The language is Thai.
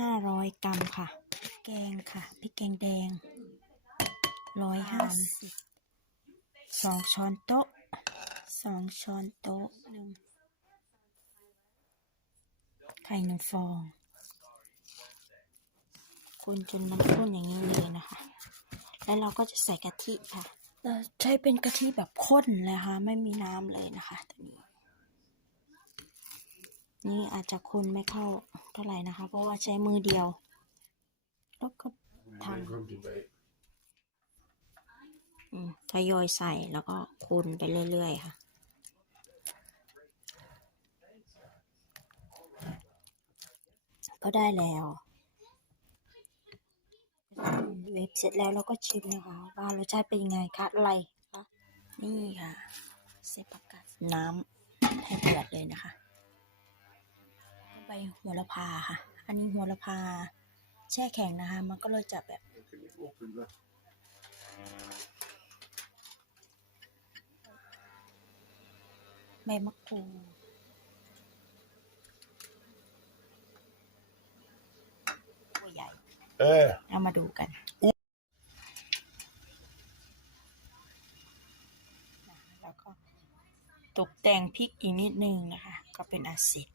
ห้าร้อยกรัมค่ะ แกงค่ะพริกแกงแดงร้อยห้าสิบสองช้อนโต๊ะสองช้อนโต๊ะหนึ่งไข่หนึ่งฟอง คนจนมันข้นอย่างนี้เลยนะคะ แล้วเราก็จะใส่กะทิค่ะเราใช้เป็นกะทิแบบข้นเลยค่ะ ไม่มีน้ำเลยนะคะตัวนี้ นี่อาจจะคนไม่เข้า เท่าไหร่นะคะ เพราะว่าใช้มือเดียว แล้วก็ทำอืมทยอยใส่แล้วก็คนไปเรื่อยๆค่ะก็ได้แล้วเว็บเสร็จแล้วเราก็ชิมนะคะ ว่ารสชาติเป็นยังไงคะอะไรคะนี่ค่ะเซปักกัดน้ำให้เดือดเลยนะคะ ใบโหัวละพาค่ะ อันนี้หัวละพาแช่แข็งนะคะ มันก็เลยจะแบบใบมะกรูดตัวใหญ่ เออ เอามาดูกันแล้วก็ตกแต่งพริกอีกนิดนึงนะคะ ก็เป็นอาซิด